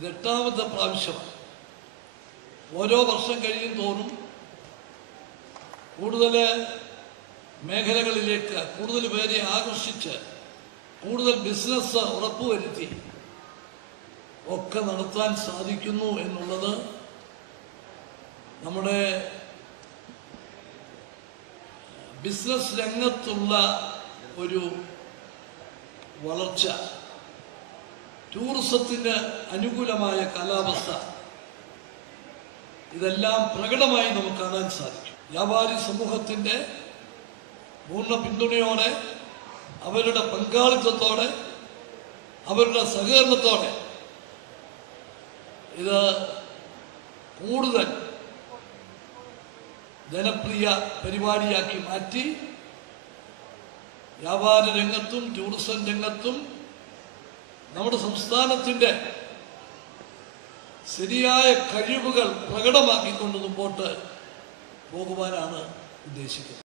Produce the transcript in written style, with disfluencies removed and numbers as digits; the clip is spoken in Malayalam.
ഇത് 8ാമത്തെ പ്രാവശ്യമാണ്. ഓരോ വർഷം കഴിയും തോറും കൂടുതൽ മേഖലകളിലേക്ക് കൂടുതൽ പേരെ ആകർഷിച്ച് കൂടുതൽ ബിസിനസ് ഉറപ്പുവരുത്തി ഒക്കെ നടത്താൻ സാധിക്കുന്നു എന്നുള്ളത് നമ്മുടെ ബിസിനസ് രംഗത്തുള്ള ഒരു വളർച്ച, ടൂറിസത്തിന് അനുകൂലമായ കാലാവസ്ഥ, ഇതെല്ലാം പ്രകടമായി നമുക്ക് കാണാൻ സാധിക്കും. വ്യാപാരി സമൂഹത്തിന്റെ പൂർണ്ണ പിന്തുണയോടെ, അവരുടെ പങ്കാളിത്തത്തോടെ, അവരുടെ സഹകരണത്തോടെ ഇത് കൂടുതൽ ജനപ്രിയ പരിപാടിയാക്കി മാറ്റി വ്യാപാര രംഗത്തും ടൂറിസം രംഗത്തും നമ്മുടെ സംസ്ഥാനത്തിന്റെ ശരിയായ കഴിവുകൾ പ്രകടമാക്കിക്കൊണ്ട് മുമ്പോട്ട് പോകുവാനാണ് ഉദ്ദേശിക്കുന്നത്.